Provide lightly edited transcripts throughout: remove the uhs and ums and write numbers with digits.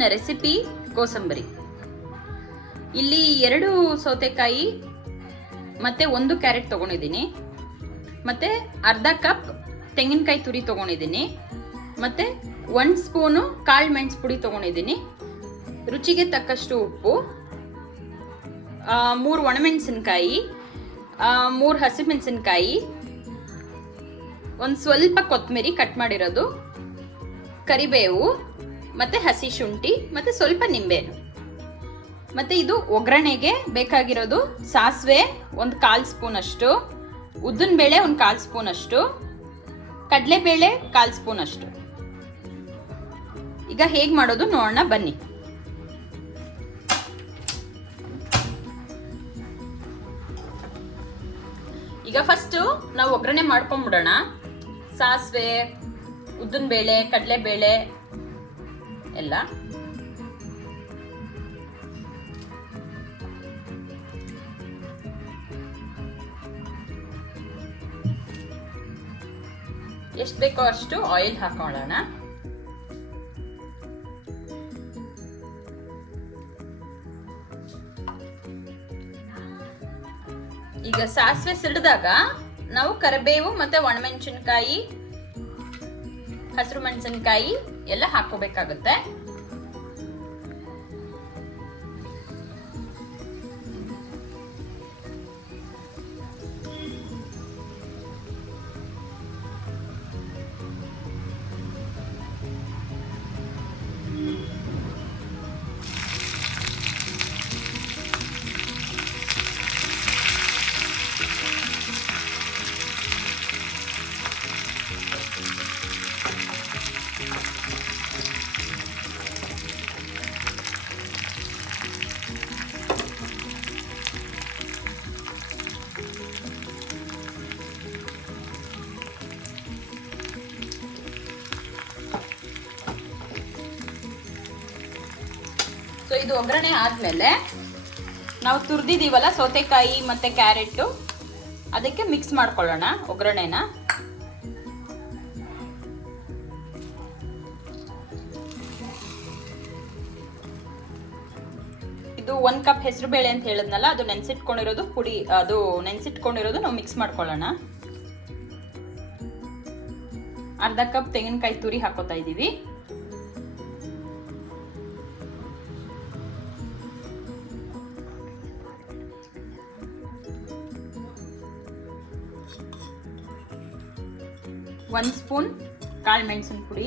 ಇವತ್ತಿನ ರೆಸಿಪಿ ಕೋಸಂಬರಿ. ಇಲ್ಲಿ 2 ಸೌತೆಕಾಯಿ ಮತ್ತೆ 1 ಕ್ಯಾರೆಟ್ ತಗೊಂಡಿದ್ದೀನಿ, ಮತ್ತೆ ಅರ್ಧ ಕಪ್ ತೆಂಗಿನಕಾಯಿ ತುರಿ ತಗೊಂಡಿದ್ದೀನಿ, ಮತ್ತೆ 1 ಸ್ಪೂನು ಕಾಳು ಮೆಣಸು ಪುಡಿ ತಗೊಂಡಿದ್ದೀನಿ, ರುಚಿಗೆ ತಕ್ಕಷ್ಟು ಉಪ್ಪು, 3 ಒಣಮೆಣಸಿನಕಾಯಿ, 3 ಹಸಿಮೆಣಸಿನಕಾಯಿ, ಒಂದು ಸ್ವಲ್ಪ ಕೊತ್ತಂಬರಿ ಕಟ್ ಮಾಡಿರೋದು, ಕರಿಬೇವು ಮತ್ತೆ ಹಸಿ ಶುಂಠಿ ಮತ್ತೆ ಸ್ವಲ್ಪ ನಿಂಬೆಹಣ್ಣು. ಮತ್ತೆ ಇದು ಒಗ್ಗರಣೆಗೆ ಬೇಕಾಗಿರೋದು ಸಾಸಿವೆ 1/4 ಸ್ಪೂನ್ ಅಷ್ಟು, ಉದ್ದಿನ ಬೇಳೆ 1/4 ಸ್ಪೂನ್ ಅಷ್ಟು, ಕಡಲೆಬೇಳೆ 1/4 ಸ್ಪೂನ್ ಅಷ್ಟು. ಈಗ ಹೇಗೆ ಮಾಡೋದು ನೋಡೋಣ ಬನ್ನಿ. ಈಗ ಫಸ್ಟ್ ನಾವು ಒಗ್ಗರಣೆ ಮಾಡ್ಕೊಂಡ್ಬಿಡೋಣ. ಸಾಸಿವೆ, ಉದ್ದಿನ ಬೇಳೆ, ಕಡಲೆಬೇಳೆ ಎಲ್ಲ ಎಷ್ಟು ಬೇಕೋ ಅಷ್ಟು ಆಯಿಲ್ ಹಾಕೊಳ್ಳೋಣ. ಈಗ ಸಾಸಿವೆ ಸಿಡಿದಾಗ ನಾವು ಕರಿಬೇವು ಮತ್ತೆ ಒಣಮೆಣಸಿನಕಾಯಿ, ಹಸಿರು ಮೆಣಸಿನಕಾಯಿ ಎಲ್ಲ ಹಾಕೋಬೇಕಾಗುತ್ತೆ. ಸೊ ಇದು ಒಗ್ಗರಣೆ ಆದ್ಮೇಲೆ ನಾವು ತುರಿದಿದ್ದೀವಲ್ಲ ಸೌತೆಕಾಯಿ ಮತ್ತೆ ಕ್ಯಾರೆಟ್, ಅದಕ್ಕೆ ಮಿಕ್ಸ್ ಮಾಡ್ಕೊಳ್ಳೋಣ ಒಗ್ಗರಣೆನ. ಇದು 1 ಕಪ್ ಹೆಸರು ಬೇಳೆ ಅಂತ ಹೇಳಿದ್ನಲ್ಲ, ಅದು ನೆನ್ಸಿಟ್ಕೊಂಡಿರೋದು ಪುಡಿ, ಅದು ನೆನ್ಸಿಟ್ಕೊಂಡಿರೋದು ನಾವು ಮಿಕ್ಸ್ ಮಾಡ್ಕೊಳ್ಳೋಣ. ಅರ್ಧ ಕಪ್ ತೆಂಗಿನಕಾಯಿ ತುರಿ ಹಾಕೋತಾ ಇದ್ದೀವಿ. ಒಂದು ಸ್ಪೂನ್ ಕಾಳು ಮೆಣಸಿನ ಪುಡಿ,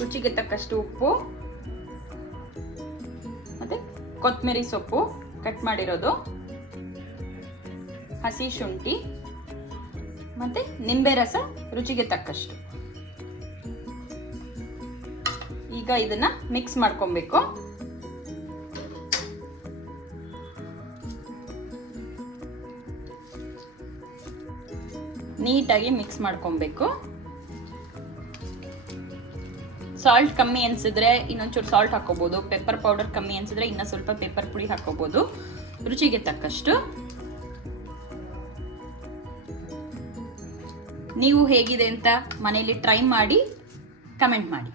ರುಚಿಗೆ ತಕ್ಕಷ್ಟು ಉಪ್ಪು, ಮತ್ತೆ ಕೊತ್ತಂಬರಿ ಸೊಪ್ಪು ಕಟ್ ಮಾಡಿರೋದು, ಹಸಿ ಶುಂಠಿ ಮತ್ತೆ ನಿಂಬೆ ರಸ ರುಚಿಗೆ ತಕ್ಕಷ್ಟು. ಈಗ ಇದನ್ನ ಮಿಕ್ಸ್ ಮಾಡ್ಕೊಬೇಕು. ನೀಟಾಗಿ ಮಿಕ್ಸ್ ಮಾಡ್ಕೊಬೇಕು. ಸಾಲ್ಟ್ ಕಮ್ಮಿ ಅನ್ಸಿದ್ರೆ ಇನ್ನೊಂಚೂರು ಸಾಲ್ಟ್ ಹಾಕೋಬಹುದು, ಪೆಪ್ಪರ್ ಪೌಡರ್ ಕಮ್ಮಿ ಅನ್ಸಿದ್ರೆ ಇನ್ನ ಸ್ವಲ್ಪ ಪೆಪ್ಪರ್ ಪುಡಿ ಹಾಕೋಬಹುದು, ರುಚಿಗೆ ತಕ್ಕಷ್ಟು. ನೀವು ಹೇಗಿದೆ ಅಂತ ಮನೆಯಲ್ಲಿ ಟ್ರೈ ಮಾಡಿ ಕಮೆಂಟ್ ಮಾಡಿ.